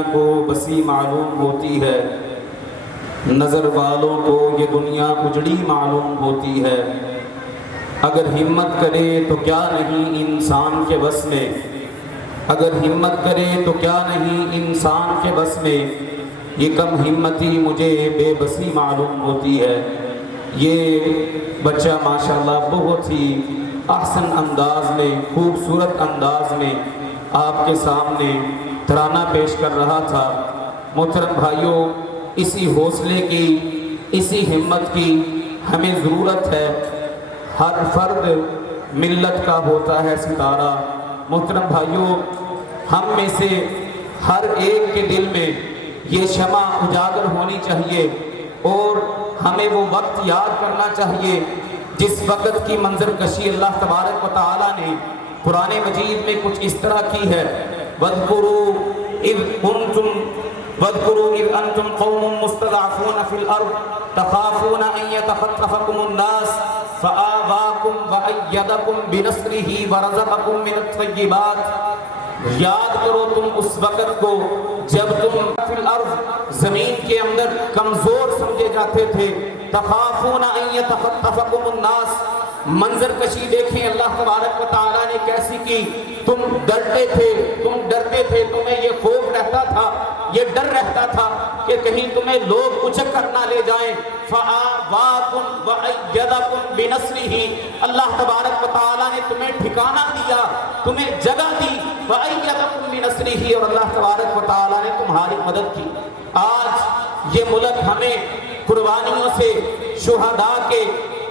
دنیا کو بسی معلوم ہوتی ہے، نظر والوں کو یہ دنیا اجڑی معلوم ہوتی ہے۔ اگر ہمت کرے تو کیا نہیں انسان کے بس میں، اگر ہمت کرے تو کیا نہیں انسان کے بس میں، یہ کم ہمتی مجھے بے بسی معلوم ہوتی ہے۔ یہ بچہ ماشاءاللہ بہت ہی احسن انداز میں، خوبصورت انداز میں آپ کے سامنے ترانہ پیش کر رہا تھا۔ محترم بھائیوں، اسی حوصلے کی، اسی ہمت کی ہمیں ضرورت ہے۔ ہر فرد ملت کا ہوتا ہے ستارہ۔ محترم بھائیوں، ہم میں سے ہر ایک کے دل میں یہ شمع اجاگر ہونی چاہیے اور ہمیں وہ وقت یاد کرنا چاہیے جس وقت کی منظر کشی اللہ تبارک و تعالیٰ نے قرآن مجید میں کچھ اس طرح کی ہے۔ وَاذْكُرُوا إِذْ أَنْتُمْ قَوْمٌ مُسْتَضْعَفُونَ فِي الْأَرْضِ تَخَافُونَ أَنْ يَتَخَطَّفَكُمُ النَّاسُ فَآوَاكُمْ وَأَيَّدَكُمْ بِنَصْرِهِ وَرَزَقَكُمْ مِنَ الطَّيِّبَاتِ۔ یاد کرو تم اس وقت کو جب تم فی الارض زمین کے اندر کمزور سمجھے جاتے تھے۔ تخافون ان یتخطفکم الناس، منظر کشی دیکھیں اللہ تبارک و تعالیٰ نے کیسی کی۔ تم ڈرتے تھے، تمہیں یہ خوف رہتا تھا، یہ ڈر رہتا تھا کہ کہیں تمہیں لوگ اچک کر نہ لے جائیں۔ فآواکم وأیدکم بنصرہ، اللہ تبارک و تعالیٰ نے تمہیں ٹھکانہ دیا، تمہیں جگہ دی۔ وأیدکم بنصرہ، اور اللہ تبارک و تعالیٰ نے تمہاری مدد کی۔ آج یہ ملک ہمیں قربانیوں سے، شہداء کے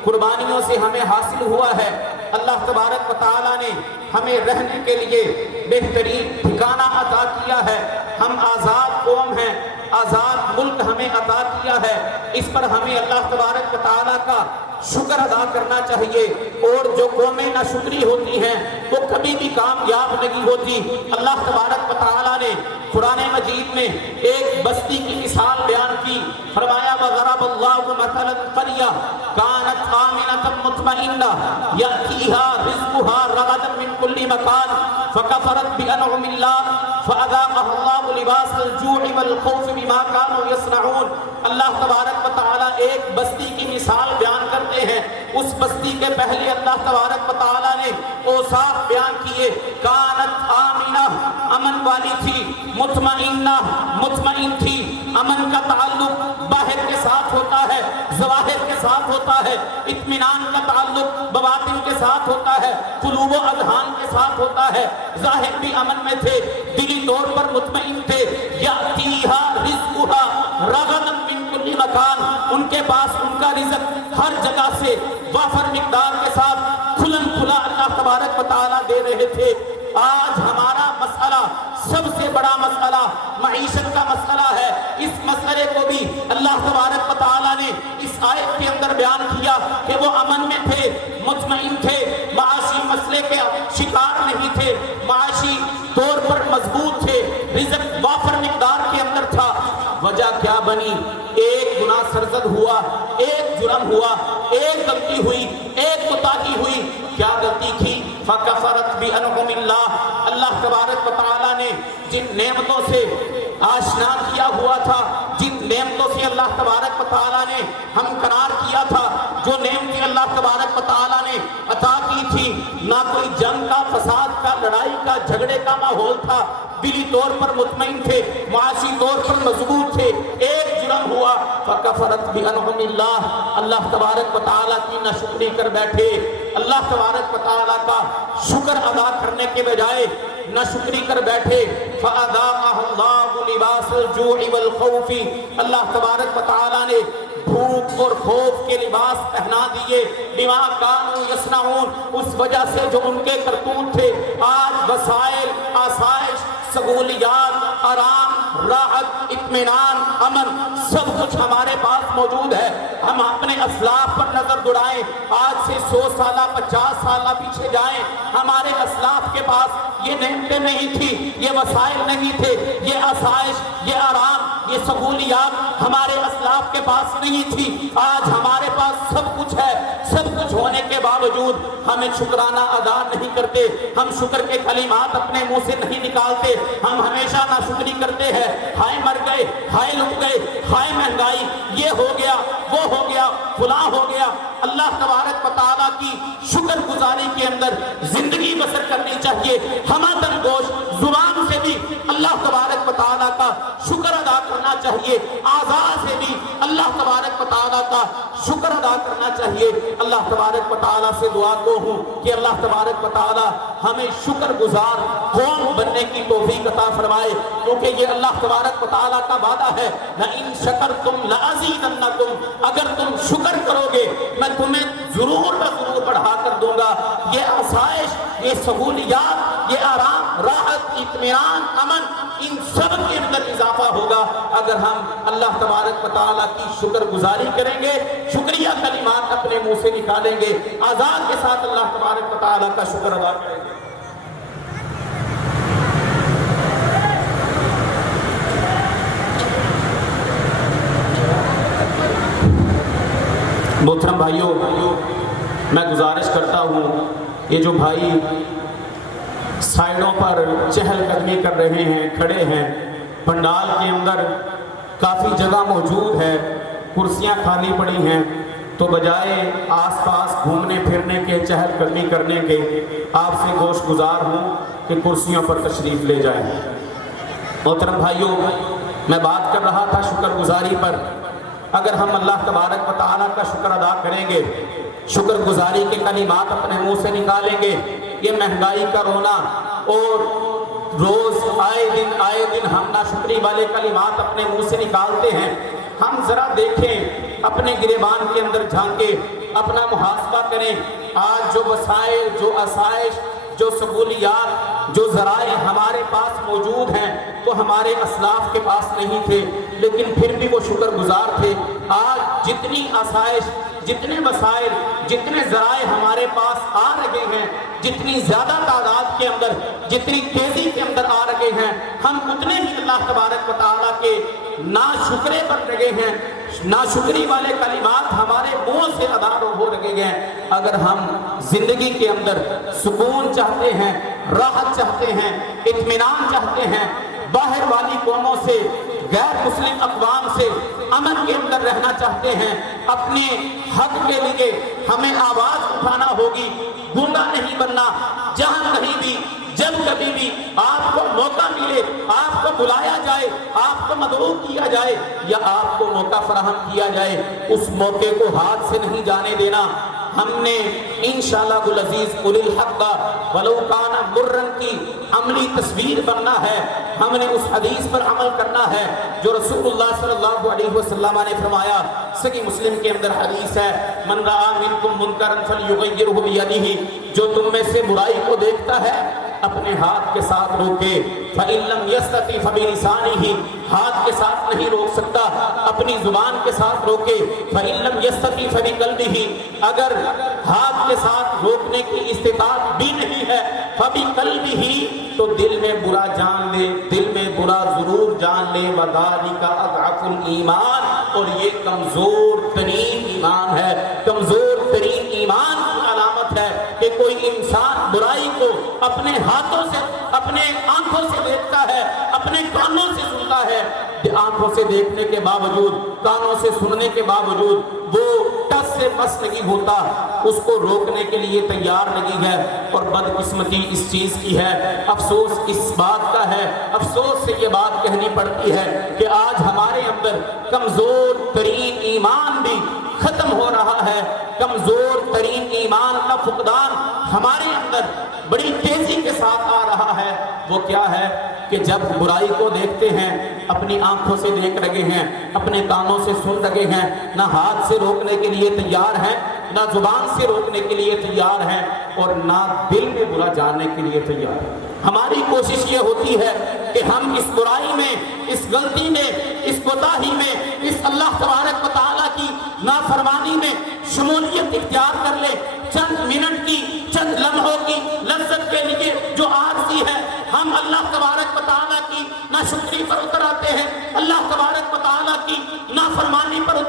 قربانیوں سے ہمیں حاصل ہوا ہے۔ اللہ تبارک و تعالیٰ نے ہمیں رہنے کے لیے بہترین ٹھکانہ عطا کیا ہے۔ ہم آزاد قوم ہیں، آزاد ملک ہمیں عطا کیا ہے۔ اس پر ہمیں اللہ تبارک و تعالیٰ کا شکر ادا کرنا چاہیے، اور جو قومیں ناشکری ہوتی ہیں وہ کبھی بھی کامیاب نہیں ہوتی۔ اللہ تبارک و تعالیٰ نے قرآن مجید میں ایک بستی کی مثال بیان کی، فرمایا وَضَرَبَ اللَّهُ مَثَلًا قَرْيَةً كَانَتْ آمِنَةً مُطْمَئِنَّةً يَأْتِيهَا رِزْقُهَا رَغَدًا مِنْ كُلِّ مَكَانٍ فَكَفَرَتْ بِأَنْعُمِ اللَّهِ فَأَذَاقَهَا اللَّهُ لِبَاسَ الْجُوعِ وَالْخَوْفِ بِمَا كَانُوا يَصْنَعُونَ۔ اللہ تبارک و تعالیٰ ایک بستی کی مثال بیان کرتے ہیں۔ اس بستی کے پہلے اللہ تبارک و تعالیٰ نے اوصاف بیان کیے۔ کانت آمینہ، امن والی تھی، مطمئنہ، مطمئن تھی۔ امن کا تعلق باہر کے ساتھ ہوتا ہے، ظواہر کے ساتھ ہوتا ہے۔ اطمینان کا تعلق بواطن کے ساتھ ہوتا ہے، قلوب و اذہان کے ساتھ ہوتا ہے۔ ظاہر بھی امن میں تھے، دلی طور پر مطمئن تھے۔ یاتیہا رزقہا رغدا من کل مکان، ان کے پاس ان کا رزق ہر جگہ سے وافر مقدار کے ساتھ کھلم کھلا اللہ تبارک و تعالیٰ دے رہے تھے۔ آج ہمارا مسئلہ، سب سے بڑا مسئلہ معیشت کا مسئلہ ہے۔ اس مسئلے کو بھی اللہ تبارک و تعالیٰ نے اس آیت کے اندر بیان کیا کہ وہ امن میں تھے، مطمئن تھے، معاشی مسئلے کے شکار نہیں تھے، معاشی طور پر مضبوط تھے، رزق وافر مقدار کے اندر تھا۔ وجہ کیا بنی؟ ایک گناہ سرزد ہوا، ایک جرم ہوا، ایک غلطی ہوئی، ایک کوتاہی ہوئی۔ کیا غلطی کی؟ فَكَفَرَتْ بِأَنْعُمِ اللَّهِ، اللہ تبارک و تعالیٰ نے جن نعمتوں سے آشنا کیا ہوا تھا، جن نعمتوں سے اللہ تبارک و تعالیٰ نے ہمکنار کیا تھا، جو نعمتیں اللہ تبارک و تعالیٰ نے عطا کی تھی، نہ کوئی جنگ کا، فساد کا، لڑائی کا، جھگڑے کا ماحول تھا، دلی طور پر مطمئن تھے، معاشی طور پر مضبوط تھے۔ ایک جرم ہوا، فَكَفَرَتْ بِأَنْعُمِ اللَّهِ، اللہ تبارک و تعالیٰ کی ناشکری کر بیٹھے۔ اللہ تبارک و تعالیٰ کا شکر ادا کرنے کے بجائے ناشکری کر بیٹھے۔ فَأَذَاقَهَا اللَّهُ لِبَاسَ الْجُوعِ وَالْخَوْفِ، اللہ تبارک و تعالیٰ نے بھوک اور خوف کے لباس پہنا دیے۔ بِمَا كَانُوا يَصْنَعُونَ، اس وجہ سے جو ان کے کرتوت تھے۔ آج وسائل، آسائش، سہولیات، آرام، راحت، اطمینان، امن، سب کچھ ہمارے پاس موجود ہے۔ ہم اپنے اسلاف پر نظر دوڑائیں، آج سے 100 سالہ 50 سالہ پیچھے جائیں، ہمارے اسلاف کے پاس یہ نعمتیں نہیں تھی، یہ وسائل نہیں تھے، یہ آسائش، یہ آرام، یہ سہولیات ہمارے اسلاف آپ کے پاس نہیں تھی، آج ہمارے پاس سب کچھ ہے، سب کچھ ہونے کے باوجود ہمیں شکرانہ ادا نہیں کرتے، ہم شکر کے کلمات اپنے منہ سے نہیں نکالتے، ہم ہمیشہ ناشکری کرتے ہیں، ہائے مر گئے، ہائے لٹ گئے، ہائے مہنگائی، یہ ہو گیا، وہ ہو گیا، فلاں ہو گیا۔ اللہ تبارک و تعالیٰ کی شکر گزاری کے اندر زندگی بسر کرنی چاہیے، ہمدم گوش زبان سے بھی اللہ تبارک و تعالیٰ کا شکر ادا کرنا چاہیے، اعضاء سے بھی اللہ تبارک و تعالیٰ کا شکر ادا کرنا چاہیے۔ اللہ تبارک و تعالیٰ سے دعا کو ہوں کہ اللہ تبارک و تعالیٰ ہمیں شکر گزار قوم بننے کی توفیق عطا فرمائے، کیونکہ یہ اللہ تبارک و تعالیٰ کا وعدہ ہے، لَإِن شَكَرْتُمْ لَأَزِيدَنَّكُمْ، اگر تم شکر کرو گے میں تمہیں ضرور بڑھا کر دوں گا۔ یہ آسائش، یہ سہولیات، یہ آرام، راحت، اطمینان، امن، ان سب کے اندر اضافہ ہوگا اگر ہم اللہ تبارک و تعالیٰ کی شکر گزاری کریں گے، شکریہ کلمات اپنے منہ سے نکالیں گے، آزاد کے ساتھ اللہ تبارک و تعالیٰ کا شکر ادا کریں گے۔ محترم بھائیوں، میں گزارش کرتا ہوں، یہ جو بھائی سائیڈوں پر چہل قدمی کر رہے ہیں، کھڑے ہیں، پنڈال کے اندر کافی جگہ موجود ہے، کرسیاں خالی پڑی ہیں، تو بجائے آس پاس گھومنے پھرنے کے، چہل قدمی کرنے کے، آپ سے گوش گزار ہوں کہ کرسیوں پر تشریف لے جائیں۔ محترم بھائیوں، میں بات کر رہا تھا شکر گزاری پر۔ اگر ہم اللہ تبارک و تعالیٰ کا شکر ادا کریں گے، شکر گزاری کے کلمات اپنے منہ سے نکالیں گے، یہ مہنگائی کا رونا اور روز آئے دن ہم ناشکری والے کلمات اپنے منہ سے نکالتے ہیں، ہم ذرا دیکھیں، اپنے گریبان کے اندر جھانکیں، اپنا محاسبہ کریں۔ آج جو وسائل، جو آسائش، جو سہولیات، جو ذرائع ہمارے پاس موجود ہیں تو ہمارے اسلاف کے پاس نہیں تھے، لیکن پھر بھی وہ شکر گزار تھے۔ آج جتنی آسائش، جتنے وسائل، جتنے ذرائع ہمارے پاس آ رہے ہیں، جتنی زیادہ تعداد کے اندر، جتنی تیزی کے اندر آ رہے ہیں، ہم اتنے ہی اللہ تبارک و تعالیٰ کے ناشکرے بن رہے ہیں، ناشکری والے کلمات ہمارے منہ سے ادا ہو رہے ہیں۔ اگر ہم زندگی کے اندر سکون چاہتے ہیں، راحت چاہتے ہیں، اطمینان چاہتے ہیں، باہر والی قوموں سے، غیر مسلم اقوام سے امن کے اندر رہنا چاہتے ہیں، اپنے حق کے لیے ہمیں آواز اٹھانا ہوگی، گنگا نہیں بننا۔ جہاں کہیں بھی، جب کبھی بھی آپ کو موقع ملے، آپ کو بلایا جائے، آپ کو مدعو کیا جائے یا آپ کو موقع فراہم کیا جائے، اس موقع کو ہاتھ سے نہیں جانے دینا۔ ہم نے انشاءاللہ العزیز قُلِ الْحَقَّ وَلَوْ كَانَ مُرًّا کی عملی تصویر بننا ہے، ہم نے اس حدیث پر عمل کرنا ہے جو رسول اللہ صلی اللہ علیہ وسلم نے فرمایا۔ صحیح مسلم کے اندر حدیث ہے، من رأى منکم منکرا فلیغیرہ بیدہ، جو تم میں سے برائی کو دیکھتا ہے اپنے ہاتھ کے ساتھ روکے، فَإِن لَمْ يَسْتَطِعْ فَبِلِسَانِهِ، ہاتھ کے ساتھ نہیں روک سکتا اپنی زبان کے ساتھ روکے، فَإِن لَمْ يَسْتَطِعْ فَبِقَلْبِهِ، اگر ہاتھ کے ساتھ روکنے کی استطاعت بھی نہیں ہے، فَبِقَلْبِهِ، تو دل میں برا جان لے، دل میں برا ضرور جان لے، وَذَلِكَ أَضْعَفُ الْإِيمَانِ، اور یہ کمزور ترین ایمان ہے، کمزور ترین ایمان کی علامت ہے کہ کوئی انسان برائی کو اپنے ہاتھوں سے، اپنے آنکھوں سے دیکھتا ہے، اپنے کانوں سے سنتا ہے، آنکھوں سے دیکھنے کے باوجود، کانوں سے سننے کے باوجود وہ ٹس سے مس نہیں ہوتا، اس کو روکنے کے لیے تیار نہیں ہے۔ اور بدقسمتی اس چیز کی ہے، افسوس اس بات کا ہے، افسوس سے یہ بات کہنی پڑتی ہے کہ آج ہمارے اندر کمزور ترین ایمان بھی ختم ہو رہا ہے، کمزور ترین ایمان کا فقدان ہمارے اندر بڑی تیزی کے ساتھ آ رہا ہے۔ وہ کیا ہے کہ جب برائی کو دیکھتے ہیں، اپنی آنکھوں سے دیکھ رہے ہیں، اپنے کانوں سے سن رہے ہیں، نہ ہاتھ سے روکنے کے لیے تیار ہیں، نہ زبان سے روکنے کے لیے تیار ہیں، اور نہ دل میں برا جاننے کے لیے تیار ہیں۔ ہماری کوشش یہ ہوتی ہے کہ ہم اس برائی میں، اس غلطی میں، اس کوتاہی میں، اس اللہ تبارک و تعالیٰ کی نافرمانی میں شمولیت اختیار کر لیں۔ چند منٹ کی، چند لمحوں کی لذت کے لیے جو عارضی ہے، ہم اللہ تبارک و تعالیٰ کی ناشکری پر اتر آتے ہیں، اللہ تبارک و تعالیٰ کی نافرمانی پر اتر